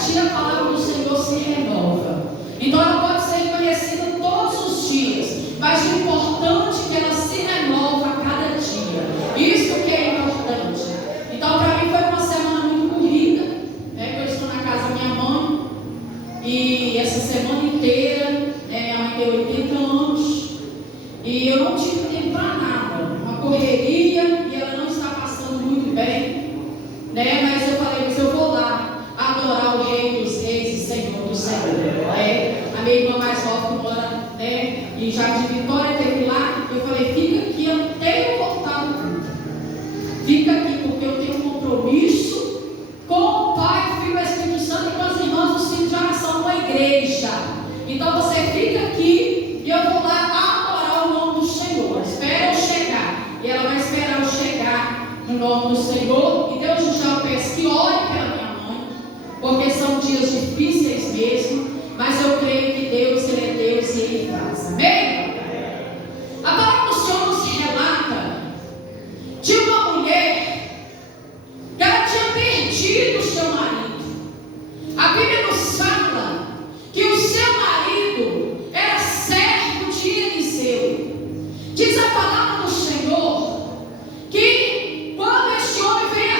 dia a palavra do Senhor se renova. Então ela pode ser conhecida todos os dias, mas o importante é que ela se renova a cada dia. Isso que é importante. Então para mim foi uma semana muito corrida, né? Eu estou na casa da minha mãe e essa semana inteira, minha mãe tem 80 anos e eu não tive tempo para nada, uma correria, e ela não está passando muito bem, né? Mas eu falei, mas eu vou lá adorar o Rei dos Reis e Senhor do Senhor. A minha irmã mais nova que mora, em Jardim Vitória, teve lá. Eu falei, fica aqui até eu voltar do culto. Fica aqui porque eu tenho um compromisso com o Pai, o Filho e o Espírito Santo e com as irmãs do ciclo de oração com a igreja. Então você fica aqui e eu vou lá adorar o nome do Senhor. Espera eu chegar. E ela vai esperar eu chegar no nome do Senhor. E Deus já eu peço que ore pela minha mãe, porque são dias difíceis mesmo, mas eu creio que Deus, Ele é Deus e Ele faz. Amém? A palavra do Senhor nos relata de uma mulher que ela tinha perdido o seu marido. A Bíblia nos fala que o seu marido era servo de Eliseu. Diz a palavra do Senhor que quando este homem veio a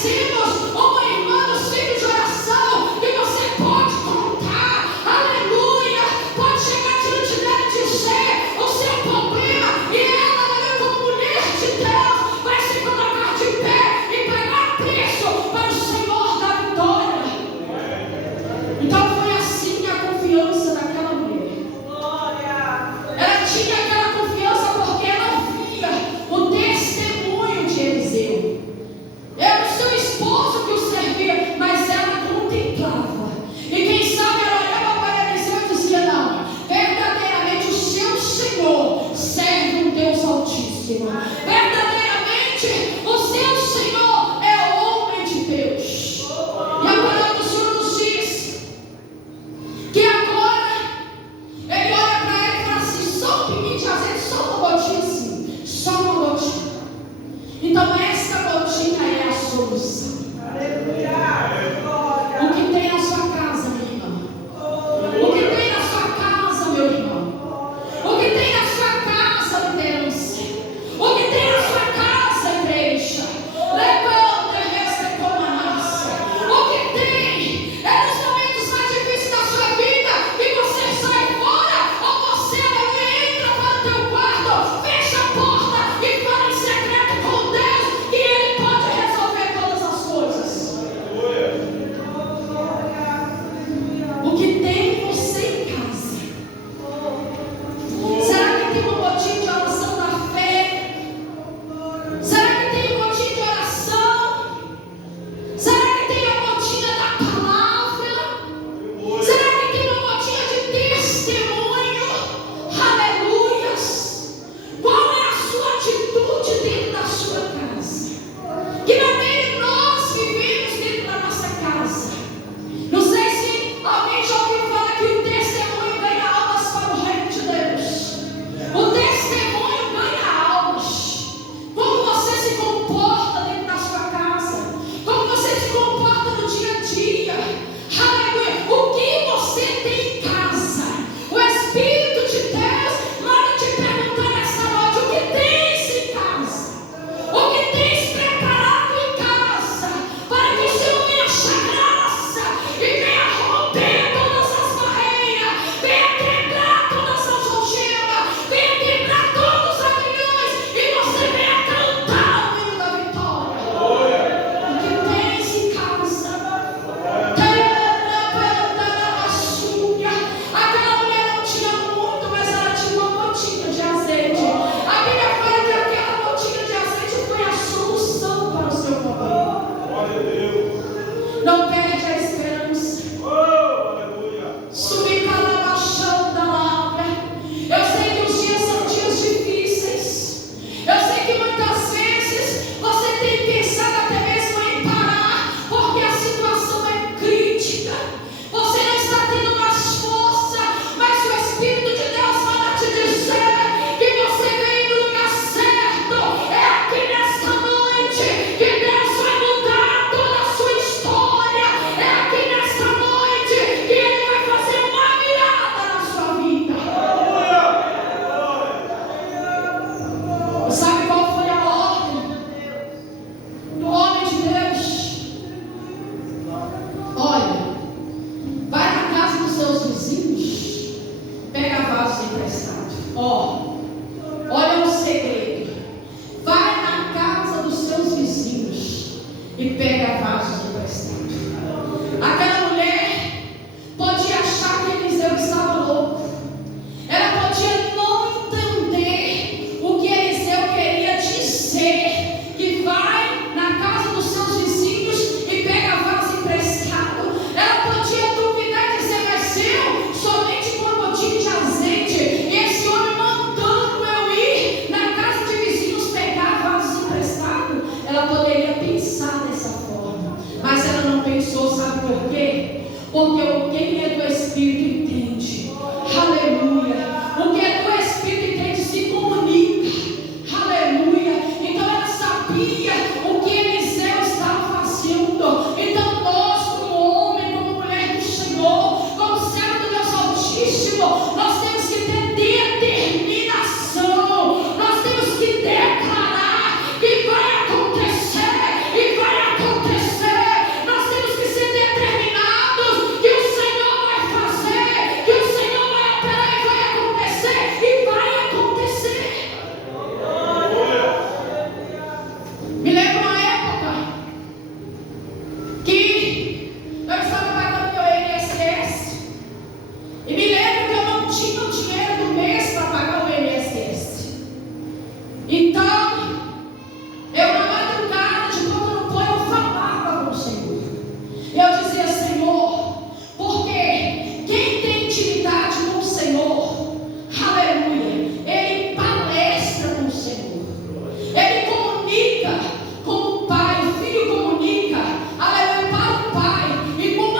conhecemos uma irmã do ciclo de oração que você pode contar, aleluia, pode chegar diante dela e dizer o seu problema, e ela, como mulher de Deus, vai se colocar de pé e pagar preço para o Senhor da vitória. Então foi assim a confiança daquela mulher. Ela tinha aquela confiança porque ela via o testemunho de Eliseu. Era o seu esposo que o servia, mas ela contemplava. E quem sabe ela olhava para Eliseu e dizia: não, verdadeiramente o seu Senhor serve um Deus Altíssimo. Verdadeiramente o seu Senhor é homem de Deus. E a palavra do Senhor nos diz que agora ele olha para ela e fala assim: só um pinguinho de azeite, só uma gotinha assim, só uma gotinha. Então essa gotinha é a solução. O que tem na sua casa, minha irmã? O que tem na sua casa, meu irmão? O que tem na sua casa, liderança? O que tem na sua casa, igreja? Levanta e resta como a massa. O que tem é nos momentos mais difíceis da sua vida que você sai fora, ou você entra para o teu quarto, fecha a porta e fala em secreto com Deus, que Ele pode resolver todas as coisas. O que tem você em casa? Será que tem uma gotinha de oração da fé? Será que tem uma gotinha de oração? Será que tem uma gotinha da palavra? Será que tem uma gotinha de testemunho? Aleluias! Qual é a sua atitude dentro da sua casa? Que maneira nós vivemos dentro da nossa casa? Não sei se alguém já ouviu falar que o testemunho ganha almas para o reino de Deus. O testemunho ganha almas. Como você se comporta dentro da sua casa? Como você se comporta no dia a dia? Aleluia! O que você tem em casa? O Espírito de Deus manda te perguntar nesta noite: o que tens em casa? O que tens preparado em casa? Para que o Senhor venha achar graça e venha romper todas as barreiras, venha quebrar todas as algemas, venha quebrar todos os aguilhões e você venha cantar o hino da vitória. O que tens em casa? Aquela mulher não tinha muito, mas ela tinha uma gotinha de azeite. A Bíblia fala que aquela gotinha de azeite foi a solução para o seu problema. Não perde a esperança. Subir calabachão da lábia. Eu sei que os dias são dias difíceis. Eu sei que muitas vezes você tem pensado até mesmo em parar, porque a situação é crítica. Você não está tendo mais força, mas o Espírito de Deus manda te dizer que você veio no lugar certo. É aqui nesta noite que Deus vai mudar toda a sua história. É aqui nesta noite que Ele vai fazer uma virada na sua vida. Sabe qual foi a ordem do homem de Deus? Olha, vai na casa dos seus vizinhos, pega vasos emprestados. Olha o segredo. Vai na casa dos seus vizinhos e pega vasos emprestados. Aquela mulher podia achar que Eliseu estava louco. Ela podia não entender o que Eliseu queria dizer, que vai na casa dos seus vizinhos e pega vaso emprestado. Ela podia duvidar e dizer: mas eu, somente com uma gotinha de azeite, e esse homem mandando eu ir na casa de vizinhos pegar vasos emprestados. Ela poderia pensar dessa forma, mas ela não pensou. Sabe por quê? Porque quem é do Espírito entende. Aleluia. O que é do Espírito entende se comunica. Aleluia. Então ela sabia o que Eliseu estava fazendo. Então nós, como homem, como mulher do Senhor, como servo do Deus Altíssimo, nós temos que ter determinação. Nós temos que declarar que vai acontecer e vai acontecer. Eu estava pagando meu INSS. E me lembro que eu não tinha o dinheiro do mês para pagar o INSS. Então, eu na madrugada, de quando não foi, eu falava com o Senhor. Eu dizia: Senhor, porque quem tem intimidade com o Senhor, aleluia, ele palestra com o Senhor. Ele comunica com o Pai, o Filho comunica, aleluia, para o Pai. E como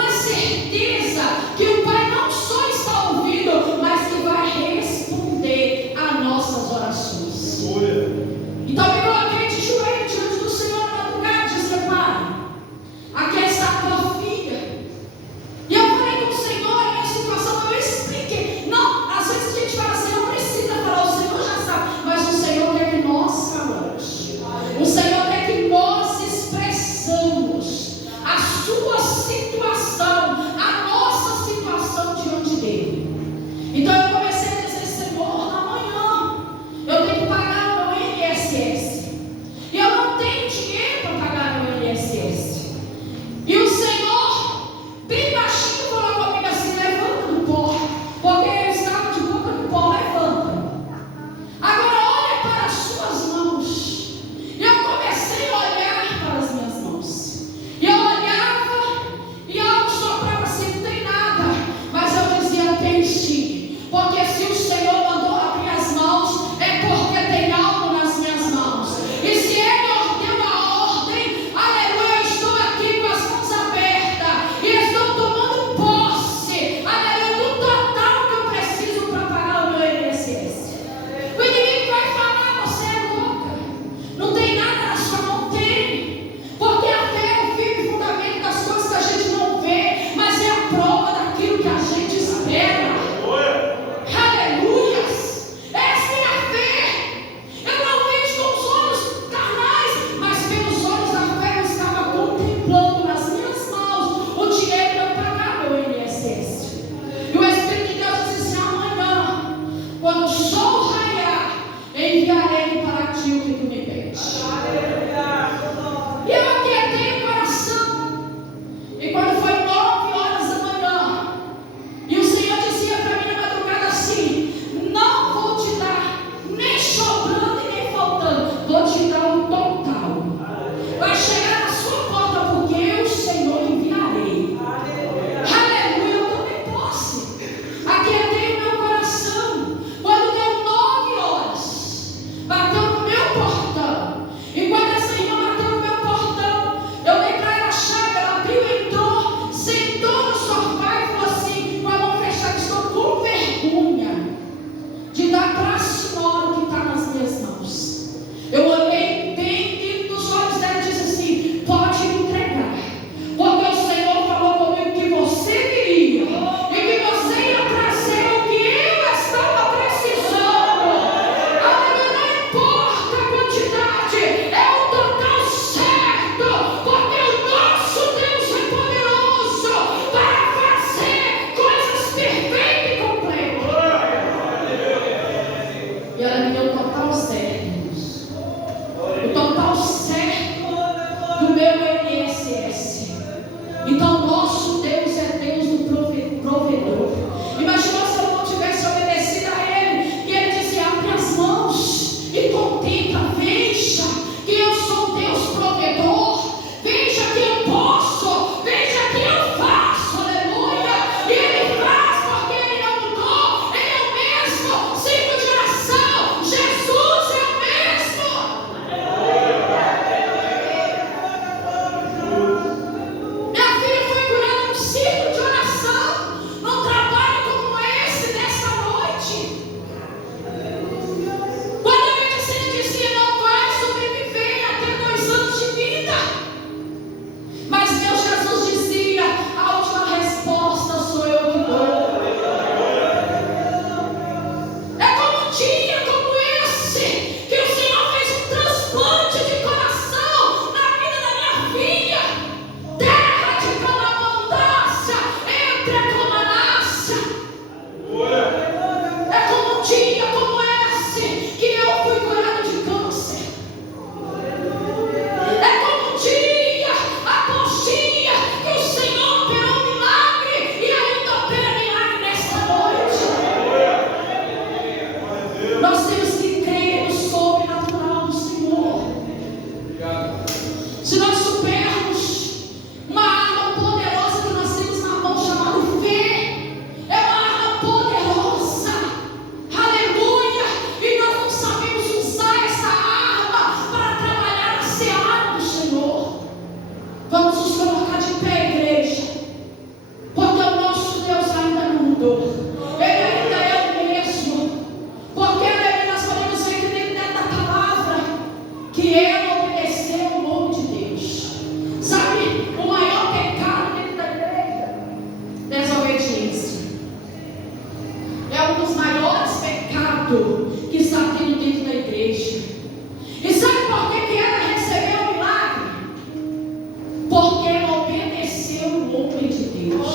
Deus.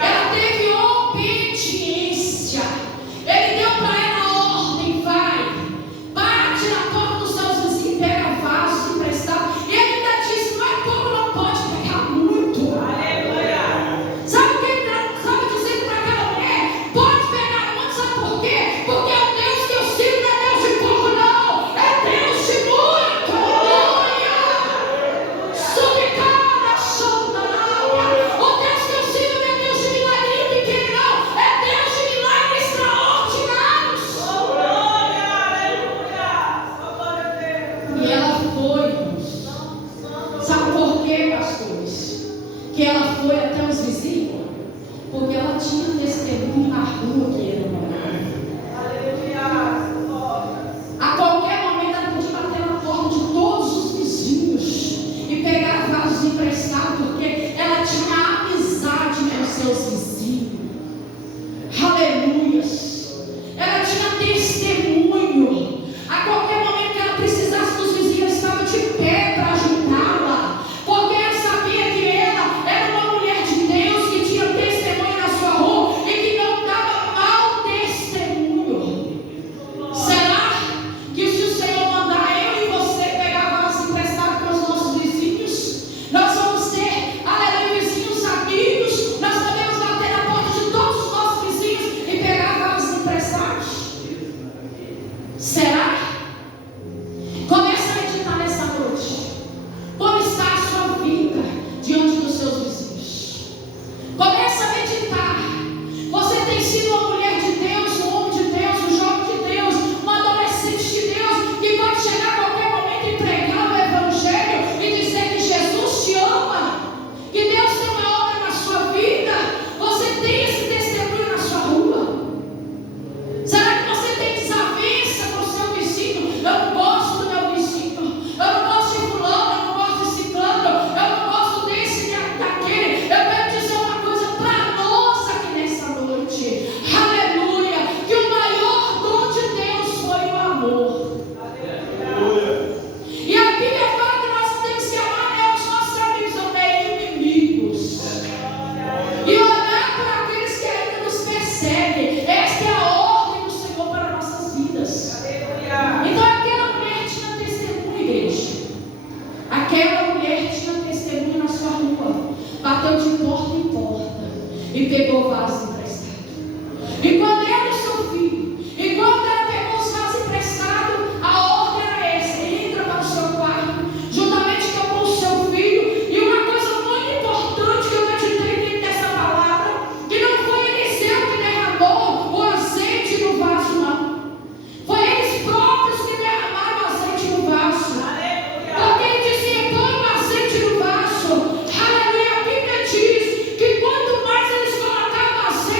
Ela teve obediência. Ele deu para ela a ordem: vai, bate na porta dos seus vizinhos, pega vaso emprestado. E ele ainda disse: não é pouco, não pode pegar muito. Sabe o que sabe dizer para aquela mulher? Pode pegar muito, sabe por quê? Porque o Deus que eu sirvo não é Deus de pouco, não, é Deus de muito. Aleluia! Subicada, sondália. O Deus que eu sirvo não é Deus de milagre pequeno, não, é Deus de milagres extraordinários. E ela foi, irmãos. Sabe por quê, pastores? Que ela foi até os vizinhos? Porque ela tinha testemunho na rua que ele morava. A qualquer momento ela podia bater na porta de todos os vizinhos e pegar vasos emprestados, porque ela tinha amizade com os seus vizinhos. Aleluia! Ela tinha testemunho. A qualquer momento que ela precisasse dos vizinhos, estava de pé para ajudá-la, porque ela sabia que ela era uma mulher de Deus que tinha testemunho na sua rua e que não dava mau testemunho. Será que se o Senhor mandar eu e você pegar vasos emprestados para os nossos vizinhos, nós vamos ter, aleluia, vizinhos amigos? Nós podemos bater na porta de todos os nossos vizinhos e pegar vasos emprestados? Será? Comece a meditar nessa noite. Como está a sua vida diante dos seus vizinhos? Comece a meditar. Você tem sido uma mulher de Deus, um homem de Deus, um jovem de Deus, um adolescente de Deus, que pode chegar a qualquer momento e pregar o Evangelho e dizer que Jesus te ama, que Deus tem uma obra na sua vida. Você tem esse testemunho na sua rua? Será que você tem desavença com o seu vizinho? Eu não gosto do meu vizinho, eu não gosto de fulano, eu não gosto de ciclano, eu não gosto desse e daquele. Eu quero dizer uma coisa para nós aqui nessa noite. Aleluia! Que o maior dom de Deus foi o amor. E a Bíblia fala que nós temos que amar não os nossos amigos, também inimigos. E orar por aqueles que ainda nos perseguem. Esta é a ordem do Senhor para nossas vidas. Então aquela mulher tinha testemunho, igreja. Aquela mulher tinha testemunho na sua rua. Bateu de porta em porta e pegou vaso emprestado. E quando ela e seu filho, e quando ela pegou os vasos emprestados, a ordem era essa: entra para o seu quarto, juntamente com o seu filho. E uma coisa muito importante que eu meditei dentro dessa palavra, que não foi Eliseu que derramou o azeite no vaso, não. Foi eles próprios que derramaram o azeite no vaso. Porque ele dizia: põe o azeite no vaso. Aleluia! A Bíblia diz que quanto mais eles colocavam azeite,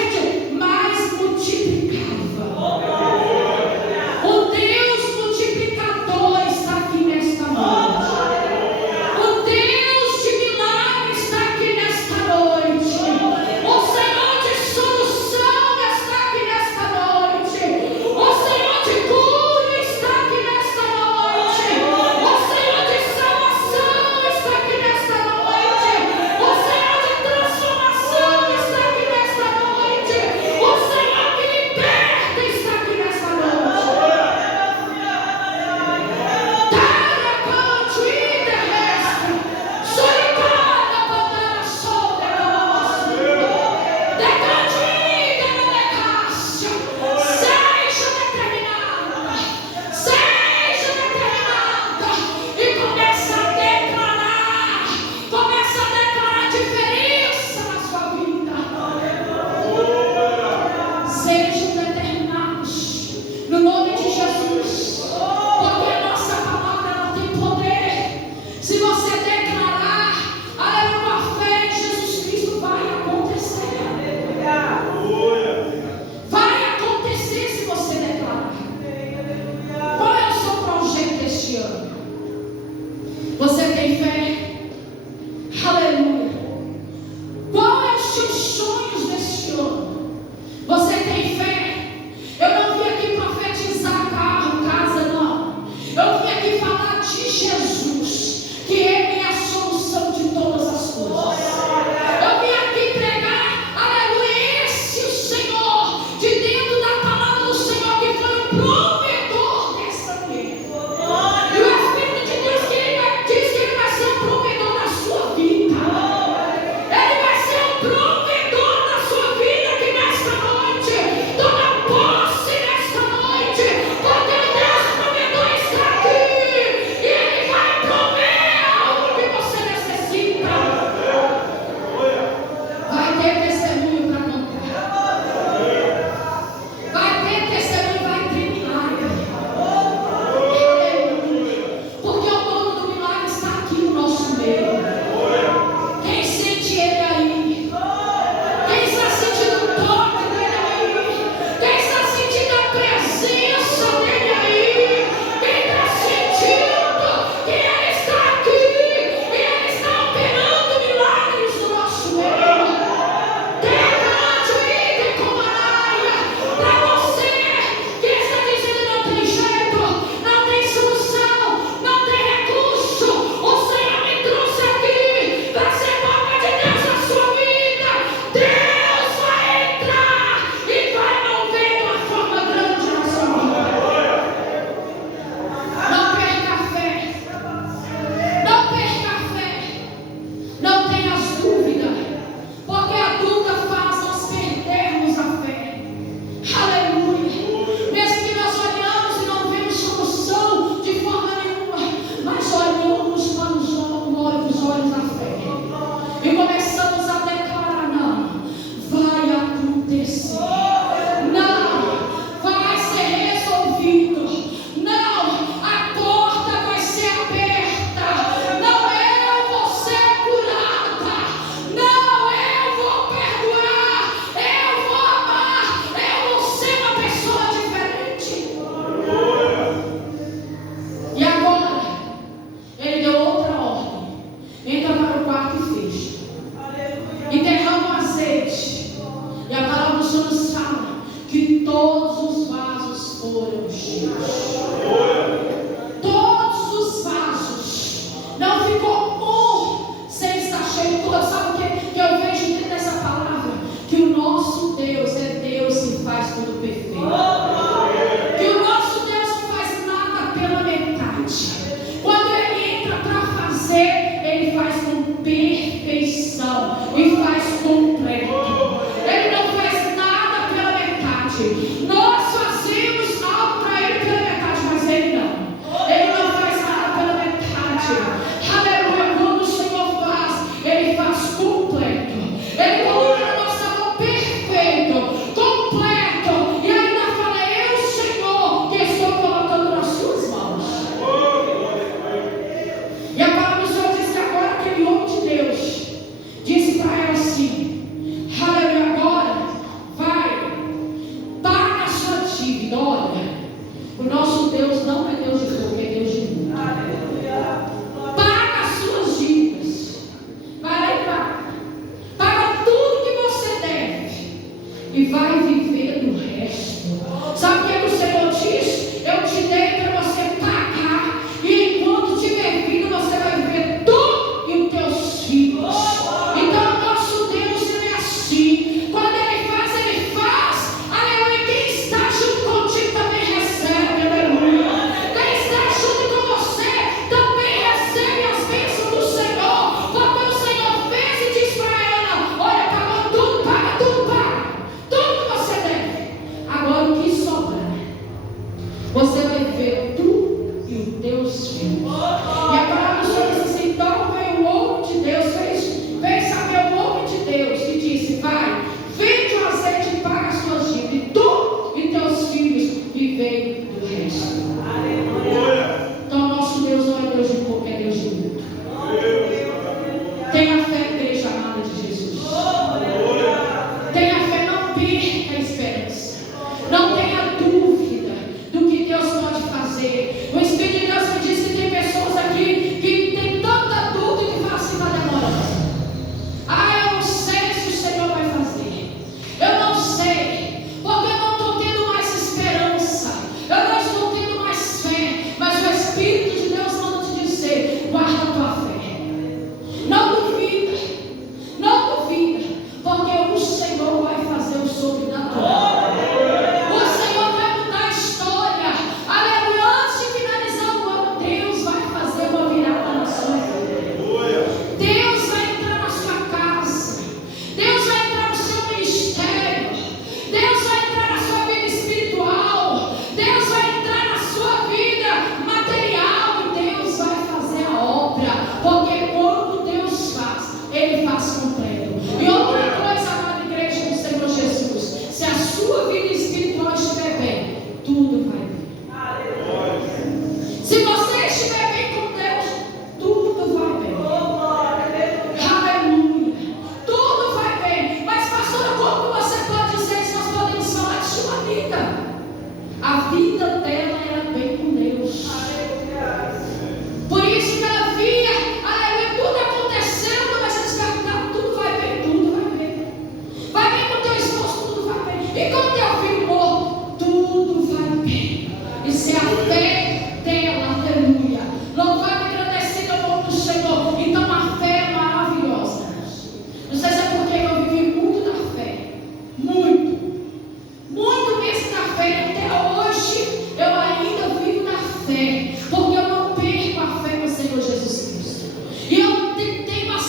todos os vasos foram cheios.